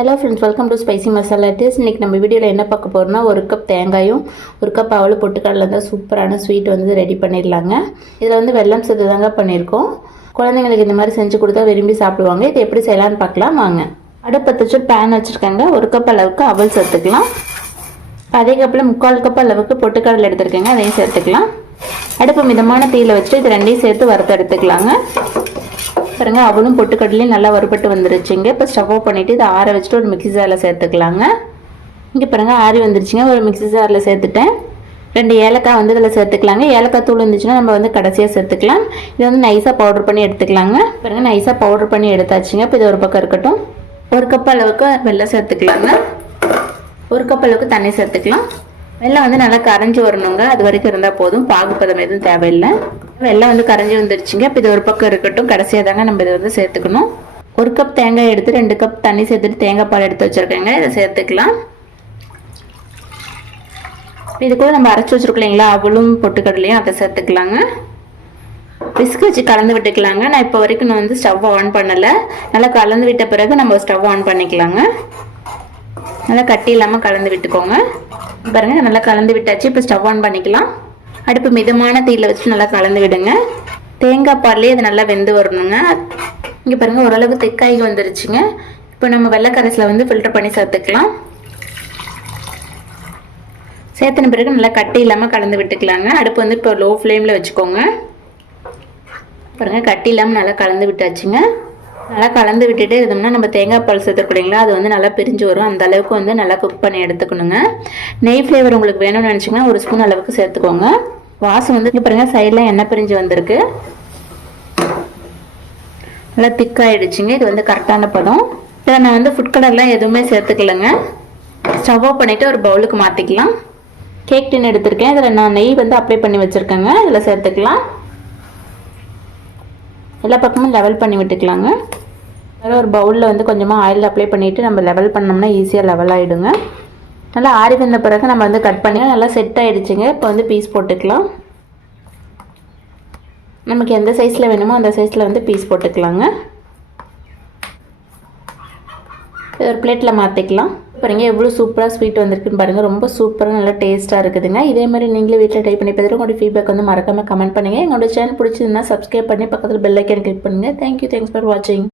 Hello friends welcome to spicy masala taste இன்றைக்கி நம்ம வீடியோவில் என்ன பார்க்க போகிறோம்னா ஒரு கப் தேங்காயும் ஒரு கப் அவளு பொட்டுக்கடலை இருந்தால் சூப்பரான ஸ்வீட் வந்து ரெடி பண்ணிடலாங்க. இதில் வந்து வெள்ளம் சேர்த்து தாங்க பண்ணியிருக்கோம். குழந்தைங்களுக்கு இந்த மாதிரி செஞ்சு கொடுத்தா விரும்பி சாப்பிடுவாங்க. இது எப்படி செய்யலாம்னு பார்க்கலாம் வாங்க. அடுப்பத்து வச்சு பேன் வச்சுருக்காங்க. ஒரு கப் அளவுக்கு அவல் சேர்த்துக்கலாம். அதே கப்பில் முக்கால் கப் அளவுக்கு பொட்டுக்கடலை எடுத்துருக்கேங்க. அதையும் சேர்த்துக்கலாம். அடுப்பு மிதமான தீயில் வச்சுட்டு இது ரெண்டையும் சேர்த்து வறுத்து எடுத்துக்கலாங்க. பாருங்க அவளும் பொட்டுக்கடலையும் நல்லா வறுபட்டு வந்துருச்சுங்க. இப்போ ஸ்டவ் ஆஃப் பண்ணிவிட்டு இதை ஆற வச்சுட்டு ஒரு மிக்ஸி ஜாரில் சேர்த்துக்கலாங்க. இங்கே பாருங்க ஆறி வந்துருச்சுங்க. ஒரு மிக்ஸி ஜாரில் சேர்த்துட்டேன். ரெண்டு ஏலக்காய் வந்து இதில் சேர்த்துக்கலாங்க. ஏலக்காய் தூள் இருந்துச்சுன்னா நம்ம வந்து கடைசியாக சேர்த்துக்கலாம். இது வந்து நைஸாக பவுடர் பண்ணி எடுத்துக்கலாங்க. பாருங்க நைஸாக பவுடர் பண்ணி எடுத்தாச்சுங்க. இப்போ இது ஒரு பக்கம் இருக்கட்டும். ஒரு கப் அளவுக்கு வெள்ளம் சேர்த்துக்கலாங்க. ஒரு கப் அளவுக்கு தண்ணி சேர்த்துக்கலாம். வெள்ளம் வந்து நல்லா கரைஞ்சி வரணுங்க. அது வரைக்கும் இருந்தால் போதும். பாகுப்பதம் எதுவும் தேவையில்லை. வெள்ளம் வந்து கரைஞ்சி வந்துருச்சுங்க. இப்போ இது ஒரு பக்கம் இருக்கட்டும். கடைசியாக தாங்க நம்ம இதை வந்து சேர்த்துக்கணும். ஒரு கப் தேங்காய் எடுத்து ரெண்டு கப் தண்ணி சேர்த்துட்டு தேங்காய் பால் எடுத்து வச்சுருக்கேங்க. இதை சேர்த்துக்கலாம். இது கூட நம்ம அரைச்சி வச்சிருக்கோம் இல்லைங்களா? அவளும் பொட்டுக்கடலையும் அதை சேர்த்துக்கலாங்க. பிஸ்கு வச்சு கலந்து விட்டுக்கலாங்க. நான் இப்போ வரைக்கும் நான் வந்து ஸ்டவ் ஆன் பண்ணலை. நல்லா கலந்து விட்ட பிறகு நம்ம ஸ்டவ் ஆன் பண்ணிக்கலாங்க. நல்லா கட்டி இல்லாமல் கலந்து விட்டுக்கோங்க. பாருங்க நல்லா கலந்து விட்டாச்சு. இப்போ ஸ்டவ் ஆன் பண்ணிக்கலாம். அடுப்பு மிதமான தீயில் வச்சு நல்லா கலந்து விடுங்க. தேங்காய் பால்லேயே அது நல்லா வெந்து வரணுங்க. இங்கே பாருங்கள் ஓரளவு தெக்காய் வந்துருச்சுங்க. இப்போ நம்ம வெள்ளைக்கரைசில் வந்து ஃபில்டர் பண்ணி சேர்த்துக்கலாம். சேர்த்தன பிறகு நல்லா கட்டி இல்லாமல் கலந்து விட்டுக்கலாங்க. அடுப்பு வந்து இப்போ லோ ஃப்ளேமில் வச்சுக்கோங்க. பாருங்கள் கட்டி இல்லாமல் நல்லா கலந்து விட்டாச்சுங்க. நல்லா கலந்து விட்டுட்டே இருந்தோம்னா நம்ம தேங்காய் பால் சேர்த்துக்கூடீங்களா அது வந்து நல்லா பிரிஞ்சு வரும். அந்த அளவுக்கு வந்து நல்லா குக் பண்ணி எடுத்துக்கணுங்க. நெய் ஃப்ளேவர் உங்களுக்கு வேணும்னு நினச்சிங்கன்னா ஒரு ஸ்பூன் அளவுக்கு சேர்த்துக்கோங்க. வாசம் வந்து பாருங்க பாருங்கள் சைடில் எண்ணெய் பிரிஞ்சு வந்திருக்கு. நல்லா திக்காயிடுச்சுங்க இது வந்து கரெக்டான பதம். இதில் நான் வந்து ஃபுட் கலர்லாம் எதுவுமே சேர்த்துக்கலங்க. ஸ்டவ் ஆஃப் பண்ணிவிட்டு ஒரு பவுலுக்கு மாற்றிக்கலாம் கேக் டின் எடுத்திருக்கேன். இதில் நான் நெய் வந்து அப்ளை பண்ணி வச்சுருக்கேங்க. இதில் சேர்த்துக்கலாம். எல்லா பக்கமும் லெவல் பண்ணி விட்டுக்கலாங்க. வேறு ஒரு பவுலில் வந்து கொஞ்சமாக ஆயில் அப்ளை பண்ணிவிட்டு நம்ம லெவல் பண்ணோம்னா ஈஸியாக லெவல் ஆகிடுங்க நல்லா ஆறி வந்த பிறகு நம்ம வந்து கட் பண்ணி நல்லா செட் ஆகிடுச்சிங்க இப்போ வந்து பீஸ் போட்டுக்கலாம். நமக்கு எந்த சைஸில் வேணுமோ அந்த சைஸில் வந்து பீஸ் போட்டுக்கலாங்க. ஒரு பிளேட்டில் மாற்றிக்கலாம் பாருங்க எவ்வளோ சூப்பராக ஸ்வீட் வந்திருக்குன்னு பாருங்கள் ரொம்ப சூப்பராக நல்லா டேஸ்ட்டாக இருக்குதுங்க. இதே மாதிரி நீங்களே வீட்டில் ட்ரை பண்ணி பார்த்துட்டு உங்களோட ஃபீட்பேக் வந்து மறக்காமல் கமெண்ட் பண்ணுங்கள் எங்களோட சேனல் பிடிச்சதுன்னா சப்ஸ்கிரைப் பண்ணி பக்கத்தில் பெல் ஐக்கன் கிளிக் பண்ணுங்கள் தேங்க்யூ தேங்க்ஸ் ஃபார் வாட்சிங்